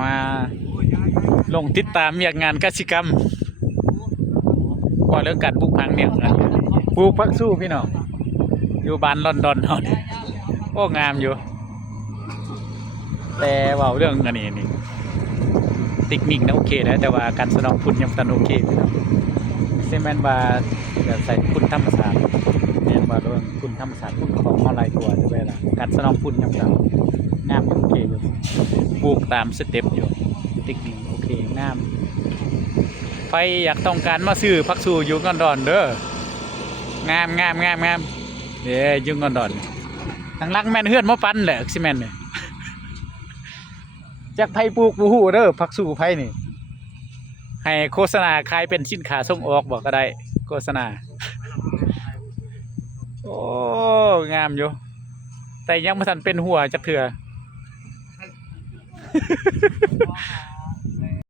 มาลงติดตามเมียกงานกสิกรรมว่าเรื่องการปลูกพังเนี่ยปลูกพักสู้พี่น้องอยู่บ้านลอนดอนเฮานี่โอ้งามอยู่แต่ว่าเรื่องอันนี้นี่เทคนิคนะโอเคนะแต่ว่าการสนองพุ่นยังตันโอเคพี่น้องเซแมนว่าจะใส่พุ่นธรรมศาสตร์แม่นว่าเรื่องพุ่นธรรมศาสตร์พุ่นของออนไลน์กว่าจะเวลาการสนองพุ่นยังตันงามโอเคอยู่ปลูกตามสเต็ปอยู่เทคนิคโอเคงามไฟอยากต้องการมาซื้อพักสู้อยู่กันดอนเด้องามเด้อยู่กันดอนทางลักแม่นเฮือนมอปันแหละซิแม่นเนี่ยจากไผปลูกบ่ฮู้เด้อผักสู้ไผนี่ให้โฆษณาขายเป็นสินค้าส่งออกบอกก็ได้โฆษณาโอ้งามอยู่แต่ยังบ่ทันเป็นหัวจักเทื่อ